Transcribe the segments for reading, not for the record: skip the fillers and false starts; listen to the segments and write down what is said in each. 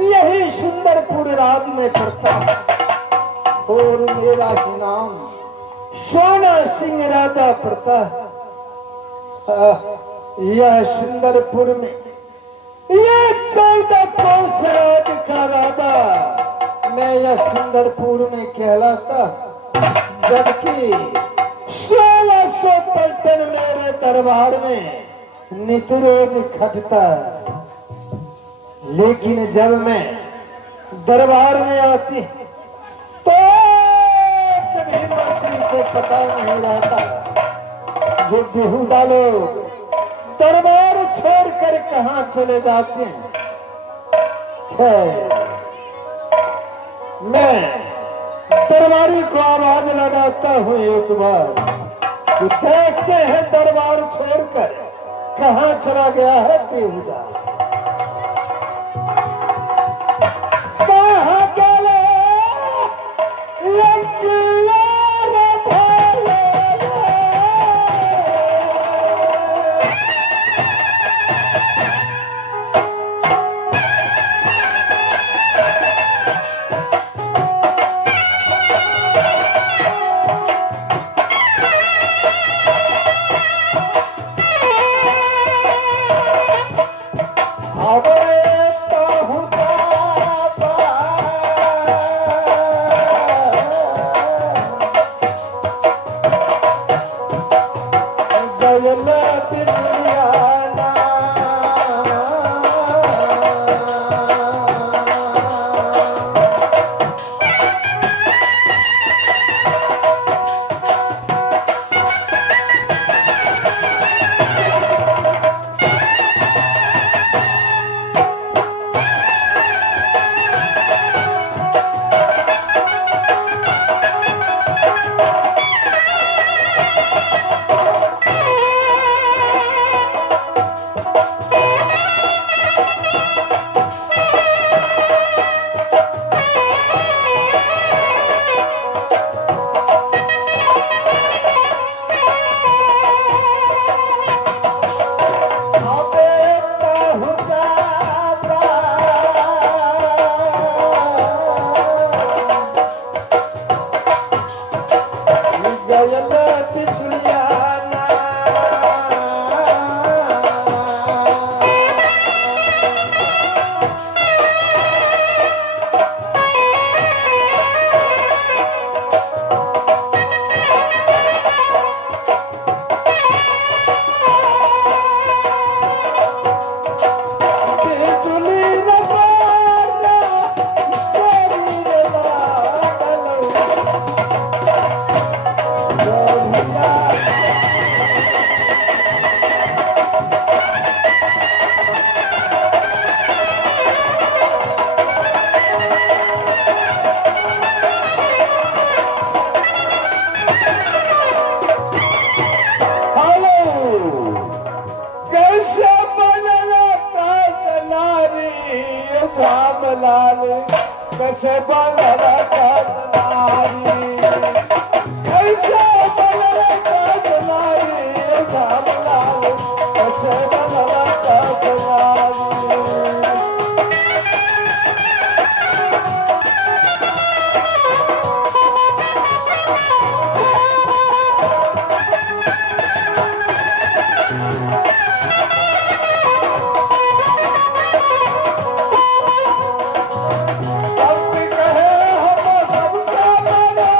यही सुंदरपुर राज में पड़ता है और मेरा ही नाम सोना सिंह राजा पड़ता है। यह सुंदरपुर में यह 14 कोस राज का राजा मैं यह सुंदरपुर में कहलाता, जबकि 1600 पलटन मेरे दरबार में नित रोज खटता है। लेकिन जब मैं दरबार में आती तो कभी मंत्री को पता नहीं रहता। जो बेहुदा लोग दरबार छोड़कर कहां चले जाते हैं। मैं दरबारी को आवाज लगाता हूं एक बार कि देखते हैं दरबार छोड़कर कहां चला गया है बेहुदा। कैसे बनला का चनारी, कैसे बनला का चनारी, धामलाल कैसे बनला का चनारी। अब कहे हो तो सबका बना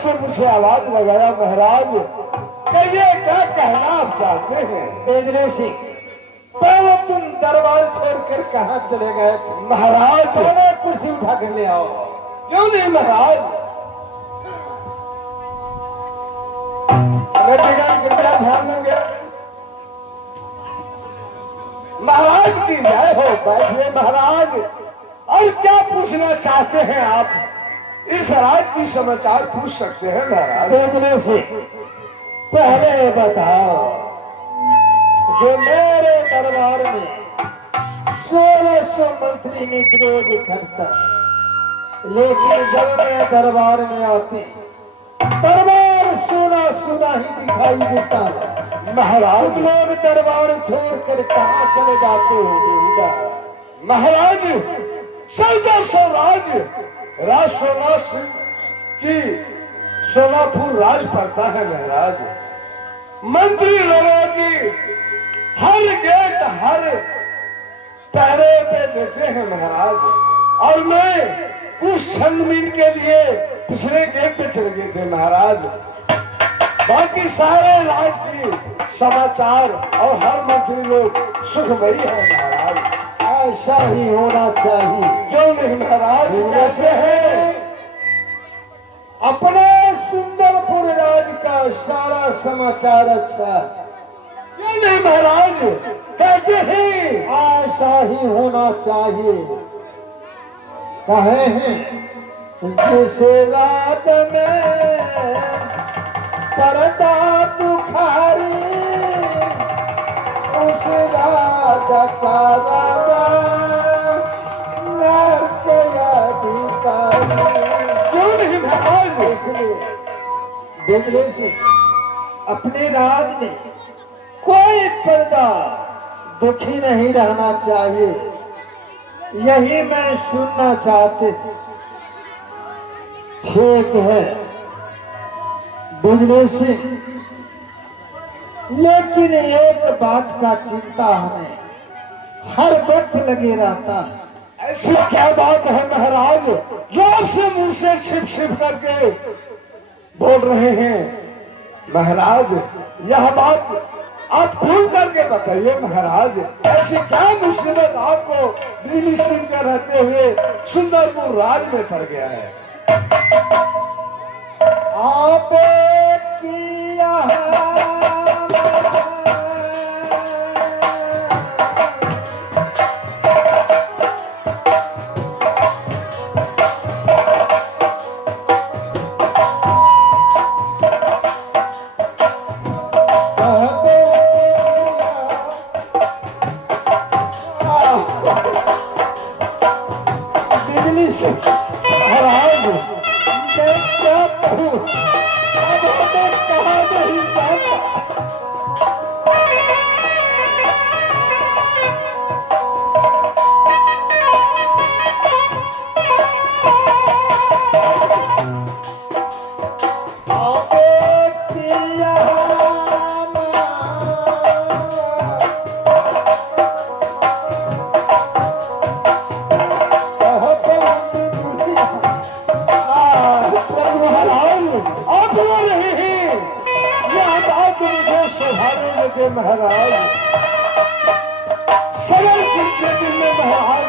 से मुझे आवाज लगाया, महाराज कहिए क्या कहना आप चाहते हैं? बेजले सिंह, पहले तुम दरबार छोड़कर कहाँ चले गए? महाराज पहले कुर्सी उठा कर ले आओ। क्यों नहीं महाराज? कृपया ध्यान देंगे। महाराज की जय हो। बैठिए महाराज। और क्या पूछना चाहते हैं आप? इस राज की समाचार पूछ सकते हैं महाराज। बेजले सिंह, पहले बताओ, जो मेरे दरबार में 1600 मंत्री नित्य इकट्ठा, लेकिन जब मैं दरबार में आते दरबार सुना सुना ही दिखाई देता है। महाराज लोग दरबार छोड़कर कहाँ चले जाते होंगे? महाराज 1400 राज सोना सिंह की सोनापुर राज पड़ता है महाराज। मंत्री लोगों की हर गेट हर पहरे पे देते हैं महाराज। और मैं कुछ छनबीन के लिए पिछले गेट पे चले गए थे महाराज। बाकी सारे राज की समाचार और हर मंत्री लोग सुखमयी है महाराज। ऐसा ही होना चाहिए। क्यों नहीं महाराज? कैसे है? अपने सुंदरपुर राज का सारा समाचार अच्छा। क्यों नहीं महाराज? कहते हैं ऐसा ही होना चाहिए। कहे हैं जिसे रात में करता दुखारी, उस राजा का राजा नर्क अधिकारी। क्यों नहीं महाराज? इसलिए बेजले से अपने राज में कोई पर्दा दुखी नहीं रहना चाहिए, यही मैं सुनना चाहते थे। ठीक है बेजले से, लेकिन एक बात का चिंता हमें हर वक्त लगे रहता है। ऐसी क्या बात है महाराज जो आपसे मुंह से छिप छिप करके बोल रहे हैं? महाराज यह बात आप खुल करके बताइए महाराज। ऐसी क्या मुसीबत आपको दिल्ली सिंह के रहते हुए सुंदरपुर राज में पड़ गया है? आप किया महाराज सरल के दिल में महाराज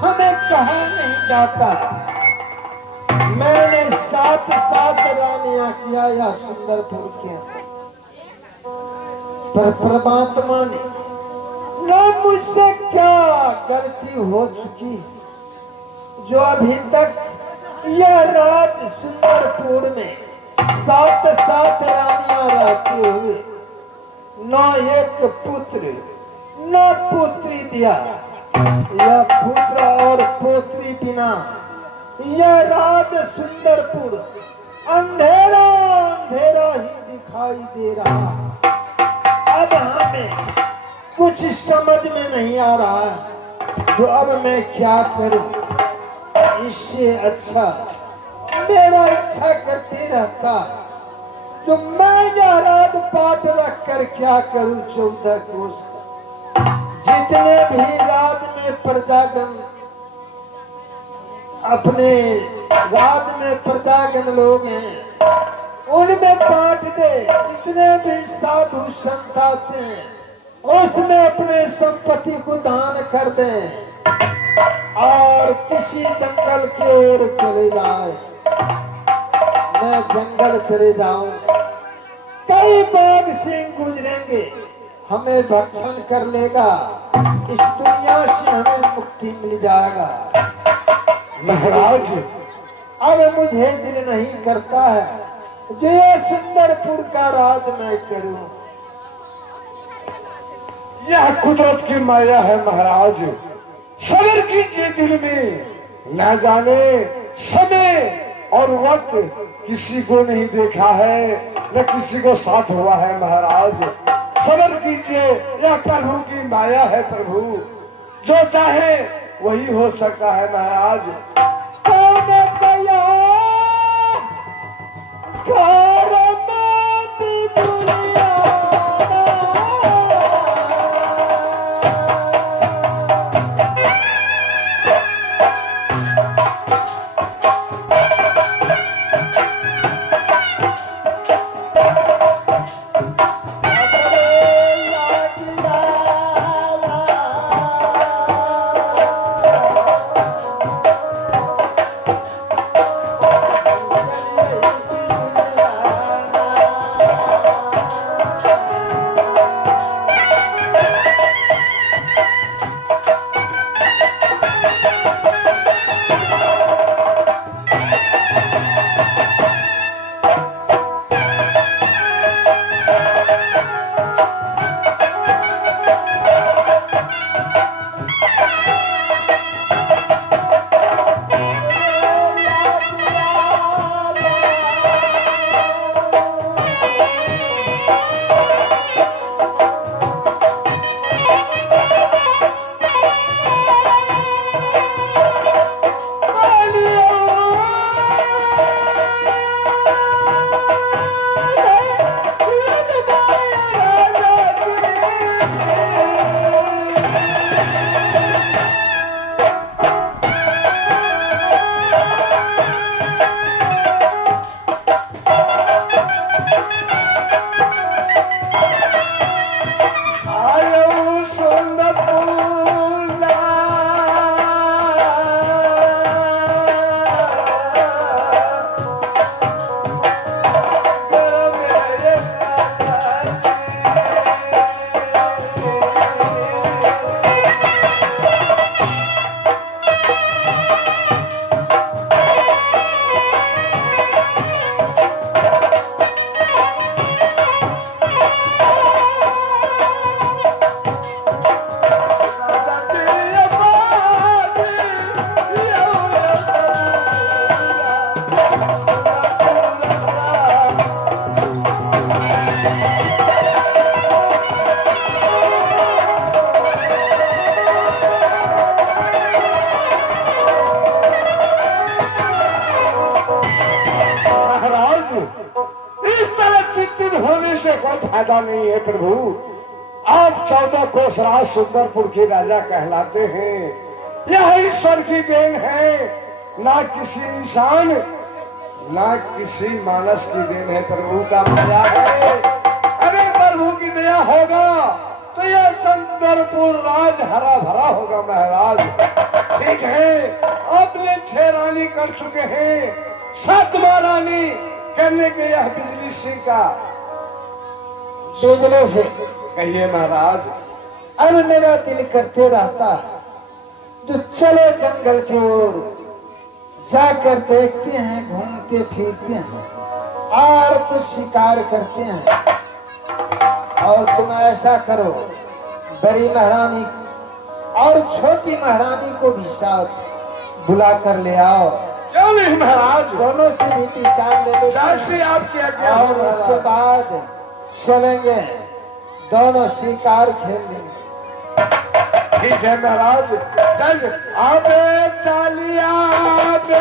हमें कहा नहीं जाता। मैंने 7 रानियां किया या सुंदरपुर के, पर परमात्मा ने न मुझसे क्या गलती हो चुकी जो अभी तक यह राज सुंदरपुर में 7 रानियां रहते हुए न एक पुत्र न पुत्री दिया, यह पुत्र और पोत्री बिना यह राज सुंदरपुर अंधेरा अंधेरा ही दिखाई दे रहा। अब हमें कुछ समझ में नहीं आ रहा है, तो अब मैं क्या करूं? इससे अच्छा मेरा इच्छा करते रहता, तो मैं यह रात पाठ रख कर क्या करूं? 14 कोस का जितने भी रात में प्रजागण अपने रात में प्रजागण लोग हैं उनमें बांट दे, जितने भी साधु संत आते हैं उसमें अपने संपत्ति को दान कर दे और किसी जंगल की ओर चले जाए। मैं जंगल चले जाऊं, कई बाघ सिंह गुजरेंगे, हमें भक्षण कर लेगा, इस दुनिया से हमें मुक्ति मिल जाएगा। महाराज अब मुझे दिल नहीं करता है जो ये सुंदरपुर का राज मैं करूं। यह कुदरत की माया है महाराज, सबर कीजिए दिल में। न जाने समय और वक्त किसी को नहीं देखा है, न किसी को साथ हुआ है महाराज। सबर कीजिए, यह प्रभु की माया है। प्रभु जो चाहे वही हो सकता है महाराज। कौन गया घर में बिजुलिया, फायदा नहीं है प्रभु। आप 14 कोस राज सुंदरपुर के राजा कहलाते हैं। यह ईश्वर की देन है, ना किसी इंसान ना किसी मानस की देन है। प्रभु का मजा है। अगर प्रभु की दया होगा तो यह सुंदरपुर राज हरा भरा होगा महाराज। ठीक है, आपने 6 रानी कर चुके हैं, 7वां रानी करने के यह बिजली सिंह का बिजली से कहिए महाराज। अब मेरा दिल करते रहता तो चलो जंगल की ओर जाकर देखते हैं, घूमते फिरते हैं और कुछ शिकार करते हैं। और तुम ऐसा करो, बड़ी महारानी और छोटी महारानी को भी साथ बुला कर ले आओ। क्यों नहीं महाराज, दोनों से भी चाल ले लेते हैं। जैसे आपकी आज्ञा हो और उसके महाराज। बाद चलेंगे, दोनों शिकार खेल लेंगे। ठीक है महाराज, जज आबे चालिया बे